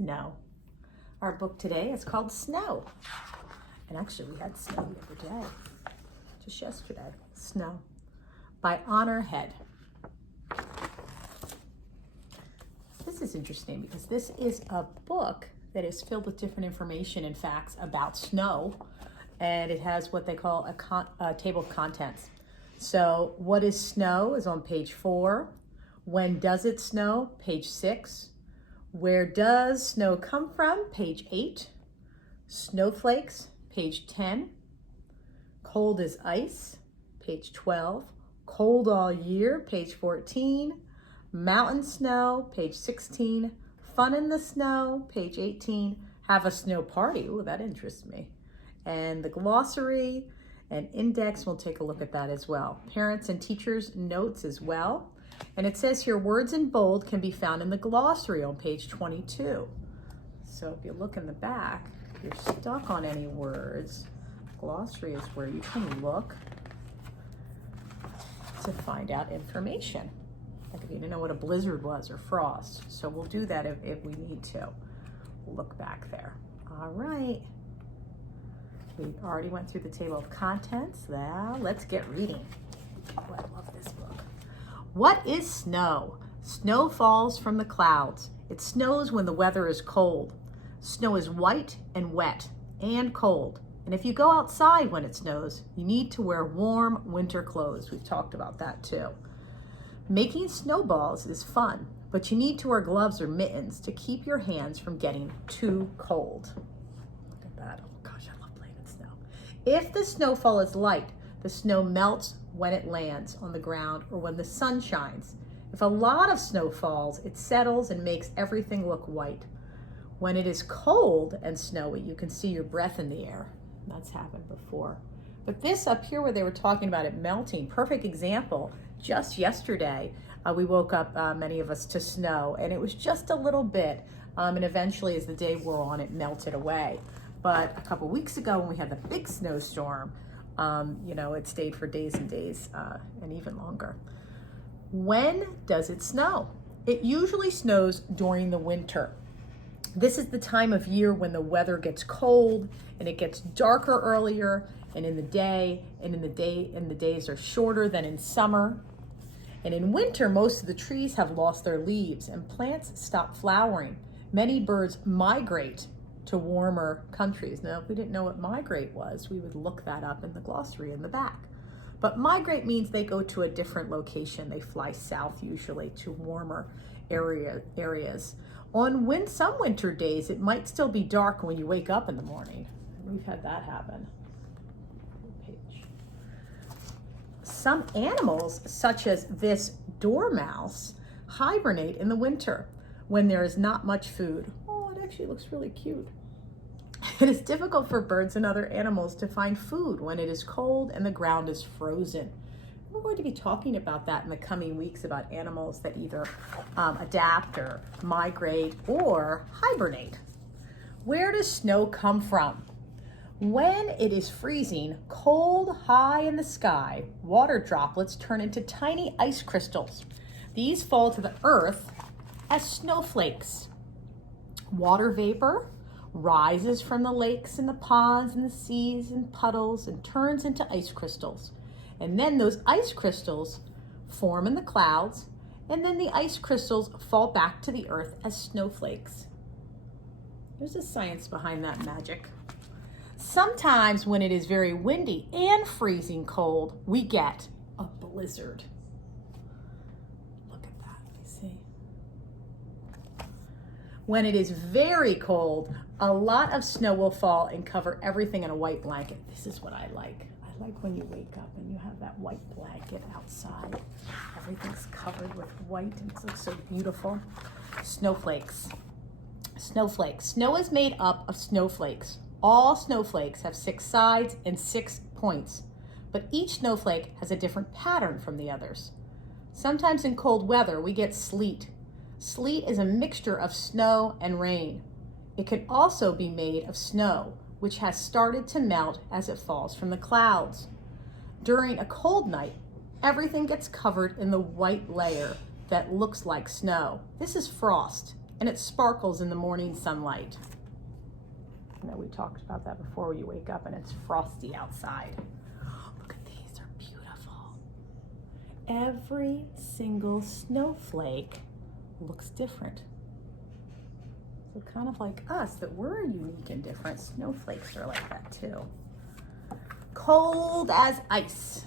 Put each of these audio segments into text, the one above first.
Snow. Our book today is called Snow. And actually we had snow the other day, just yesterday. Snow by Honor Head. This is interesting because this is a book that is filled with different information and facts about snow, and it has what they call a table of contents. So what is snow is on page 4. When does it snow? Page 6. Where does snow come from? Page 8. Snowflakes, page 10. Cold as ice, page 12. Cold all year, page 14. Mountain snow, page 16. Fun in the snow, page 18. Have a snow party, ooh, that interests me. And the glossary and index, we'll take a look at that as well. Parents and teachers' notes as well. And it says here, words in bold can be found in the glossary on page 22. So if you look in the back, if you're stuck on any words, glossary is where you can look to find out information. Like if you didn't know what a blizzard was or frost. So we'll do that if we need to. We'll look back there. All right. We already went through the table of contents. Now let's get reading. Oh, I love this book. What is snow? Snow falls from the clouds. It snows when the weather is cold. Snow is white and wet and cold. And if you go outside when it snows, you need to wear warm winter clothes. We've talked about that too. Making snowballs is fun, but you need to wear gloves or mittens to keep your hands from getting too cold. Look at that. Oh gosh, I love playing in snow. If the snowfall is light, the snow melts when it lands on the ground or when the sun shines. If a lot of snow falls, it settles and makes everything look white. When it is cold and snowy, you can see your breath in the air. That's happened before. But this up here where they were talking about it melting, perfect example. Just yesterday, we woke up, many of us, to snow, and it was just a little bit. And eventually, as the day wore on, it melted away. But a couple weeks ago, when we had the big snowstorm, it stayed for days and days, and even longer. When does it snow? It usually snows during the winter. This is the time of year when the weather gets cold and it gets darker earlier and in the day, and the days are shorter than in summer. And in winter, most of the trees have lost their leaves and plants stop flowering. Many birds migrate to warmer countries. Now, if we didn't know what migrate was, we would look that up in the glossary in the back. But migrate means they go to a different location. They fly south usually to warmer areas. On some winter days, it might still be dark when you wake up in the morning. We've had that happen. Some animals, such as this dormouse, hibernate in the winter when there is not much food. Oh, it actually looks really cute. It is difficult for birds and other animals to find food when it is cold and the ground is frozen. We're going to be talking about that in the coming weeks, about animals that either adapt or migrate or hibernate. Where does snow come from? When it is freezing, cold, high in the sky, water droplets turn into tiny ice crystals. These fall to the earth as snowflakes. Water vapor rises from the lakes and the ponds and the seas and puddles and turns into ice crystals. And then those ice crystals form in the clouds, and then the ice crystals fall back to the earth as snowflakes. There's a science behind that magic. Sometimes when it is very windy and freezing cold, we get a blizzard. Look at that, you see? When it is very cold, a lot of snow will fall and cover everything in a white blanket. This is what I like. I like when you wake up and you have that white blanket outside. Everything's covered with white and it looks so beautiful. Snowflakes. Snowflakes. Snow is made up of snowflakes. All snowflakes have 6 sides and 6 points, but each snowflake has a different pattern from the others. Sometimes in cold weather, we get sleet. Sleet is a mixture of snow and rain. It can also be made of snow, which has started to melt as it falls from the clouds. During a cold night, everything gets covered in the white layer that looks like snow. This is frost. and it sparkles in the morning sunlight. I know we talked about that before. You wake up and it's frosty outside. Look at these, they're beautiful. Every single snowflake looks different. So kind of like us, that we're unique and different, snowflakes are like that too. Cold as ice.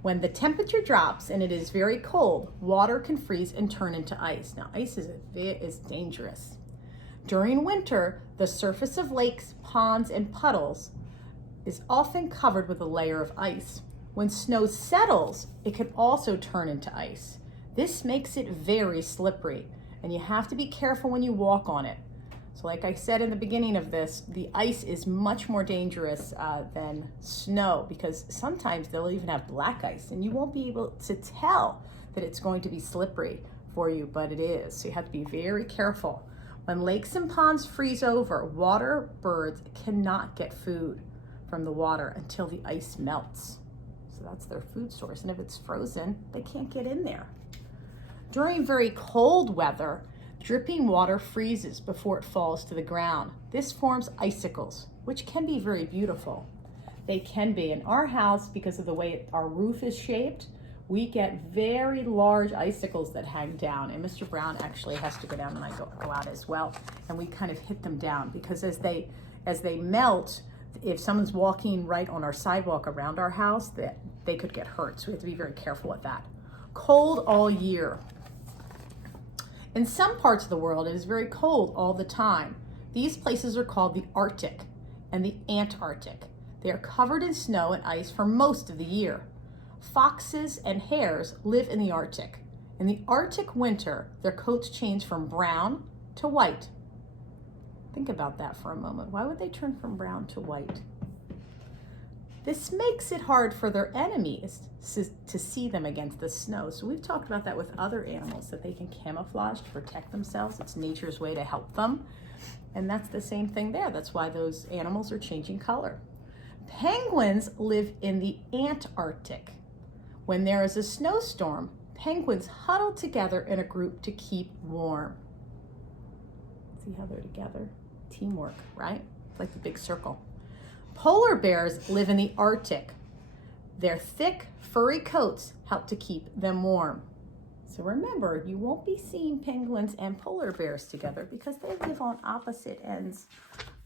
When the temperature drops and it is very cold, water can freeze and turn into ice. Now, ice is dangerous. During winter, the surface of lakes, ponds, and puddles is often covered with a layer of ice. When snow settles, it can also turn into ice. This makes it very slippery, and you have to be careful when you walk on it. So like I said in the beginning of this, the ice is much more dangerous than snow, because sometimes they'll even have black ice and you won't be able to tell that it's going to be slippery for you, but it is. So you have to be very careful. When lakes and ponds freeze over, water birds cannot get food from the water until the ice melts. So that's their food source. And if it's frozen, they can't get in there. During very cold weather, dripping water freezes before it falls to the ground. This forms icicles, which can be very beautiful. They can be. In our house, because of the way our roof is shaped, we get very large icicles that hang down. And Mr. Brown actually has to go down when I go out as well. And we kind of hit them down because as they melt, if someone's walking right on our sidewalk around our house, that they could get hurt. So we have to be very careful with that. Cold all year. In some parts of the world, it is very cold all the time. These places are called the Arctic and the Antarctic. They are covered in snow and ice for most of the year. Foxes and hares live in the Arctic. In the Arctic winter, their coats change from brown to white. Think about that for a moment. Why would they turn from brown to white? This makes it hard for their enemies to see them against the snow. So we've talked about that with other animals, that they can camouflage to protect themselves. It's nature's way to help them. And that's the same thing there. That's why those animals are changing color. Penguins live in the Antarctic. When there is a snowstorm, penguins huddle together in a group to keep warm. See how they're together? Teamwork, right? It's like the big circle. Polar bears live in the Arctic. Their thick, furry coats help to keep them warm. So remember, you won't be seeing penguins and polar bears together because they live on opposite ends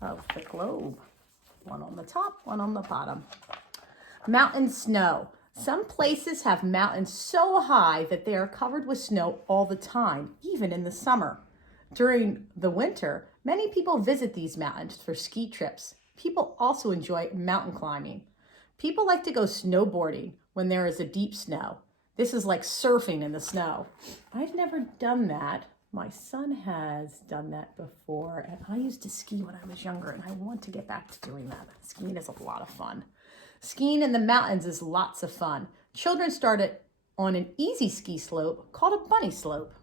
of the globe. One on the top, one on the bottom. Mountain snow. Some places have mountains so high that they are covered with snow all the time, even in the summer. During the winter, many people visit these mountains for ski trips. People also enjoy mountain climbing. People like to go snowboarding when there is a deep snow. This is like surfing in the snow. I've never done that. My son has done that before, and I used to ski when I was younger, and I want to get back to doing that. Skiing is a lot of fun. Skiing in the mountains is lots of fun. Children start it on an easy ski slope called a bunny slope.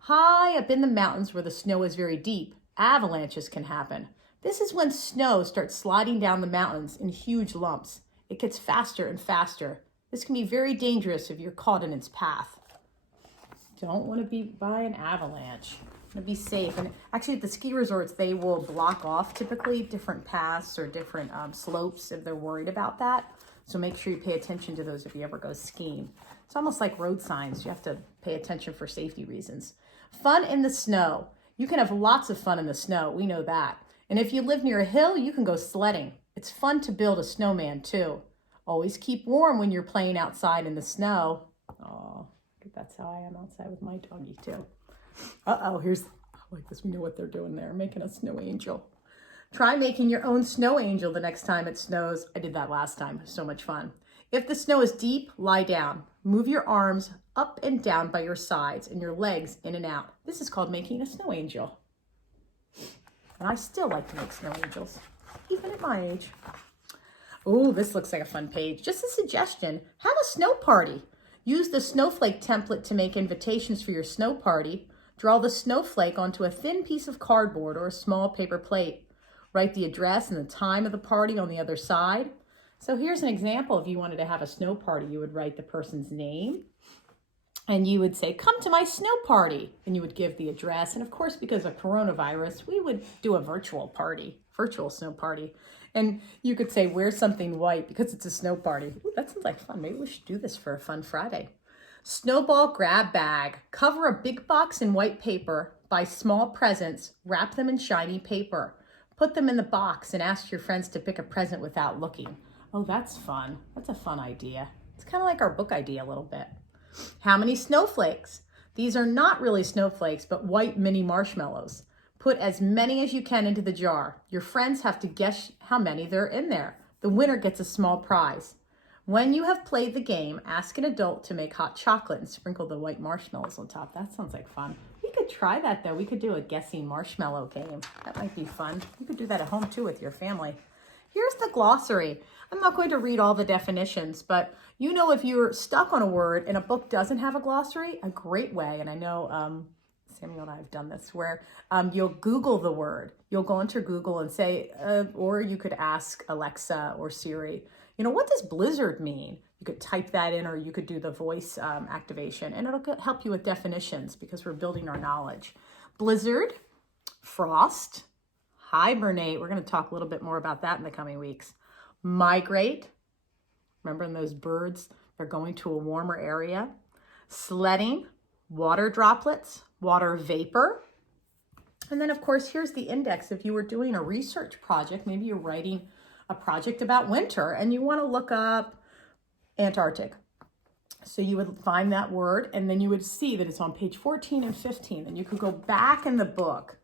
High up in the mountains where the snow is very deep, avalanches can happen. This is when snow starts sliding down the mountains in huge lumps. It gets faster and faster. This can be very dangerous if you're caught in its path. Don't want to be by an avalanche. Want to be safe. And actually at the ski resorts, they will block off typically different paths or different slopes if they're worried about that. So make sure you pay attention to those if you ever go skiing. It's almost like road signs. You have to pay attention for safety reasons. Fun in the snow. You can have lots of fun in the snow. We know that. And if you live near a hill, you can go sledding. It's fun to build a snowman too. Always keep warm when you're playing outside in the snow. Oh, that's how I am outside with my doggy too. Uh-oh, here's, like this, we know what they're doing there, making a snow angel. Try making your own snow angel the next time it snows. I did that last time, it was so much fun. If the snow is deep, lie down. Move your arms up and down by your sides and your legs in and out. This is called making a snow angel. And I still like to make snow angels, even at my age. Oh, this looks like a fun page. Just a suggestion, have a snow party. Use the snowflake template to make invitations for your snow party. Draw the snowflake onto a thin piece of cardboard or a small paper plate. Write the address and the time of the party on the other side. So here's an example. If you wanted to have a snow party, you would write the person's name, And you would say, come to my snow party. And you would give the address. And of course, because of coronavirus, we would do a virtual snow party. And you could say, wear something white because it's a snow party. Ooh, that sounds like fun. Maybe we should do this for a fun Friday. Snowball grab bag. Cover a big box in white paper. Buy small presents. Wrap them in shiny paper. Put them in the box and ask your friends to pick a present without looking. Oh, that's fun. That's a fun idea. It's kind of like our book idea a little bit. How many snowflakes? These are not really snowflakes, but white mini marshmallows. Put as many as you can into the jar. Your friends have to guess how many there are in there. The winner gets a small prize. When you have played the game, ask an adult to make hot chocolate and sprinkle the white marshmallows on top. That sounds like fun. We could try that though. We could do a guessing marshmallow game. That might be fun. You could do that at home too with your family. Here's the glossary. I'm not going to read all the definitions, but you know, if you're stuck on a word and a book doesn't have a glossary, a great way, and I know Samuel and I have done this, where you'll Google the word. You'll go into Google and say, or you could ask Alexa or Siri, you know, what does blizzard mean? You could type that in, or you could do the voice activation, and it'll help you with definitions because we're building our knowledge. Blizzard, frost, hibernate. We're going to talk a little bit more about that in the coming weeks. Migrate. Remember those birds, they're going to a warmer area. Sledding, water droplets, water vapor. And then of course, here's the index. If you were doing a research project, maybe you're writing a project about winter and you want to look up Antarctic. So you would find that word and then you would see that it's on page 14 and 15. And you could go back in the book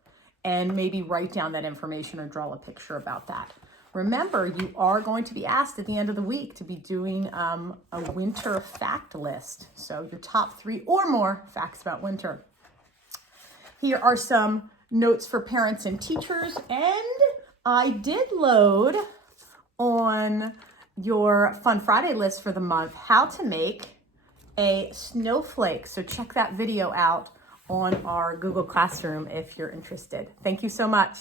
and maybe write down that information or draw a picture about that. Remember, you are going to be asked at the end of the week to be doing a winter fact list. So your top 3 or more facts about winter. Here are some notes for parents and teachers. And I did load on your Fun Friday list for the month how to make a snowflake. So check that video out on our Google Classroom if you're interested. Thank you so much.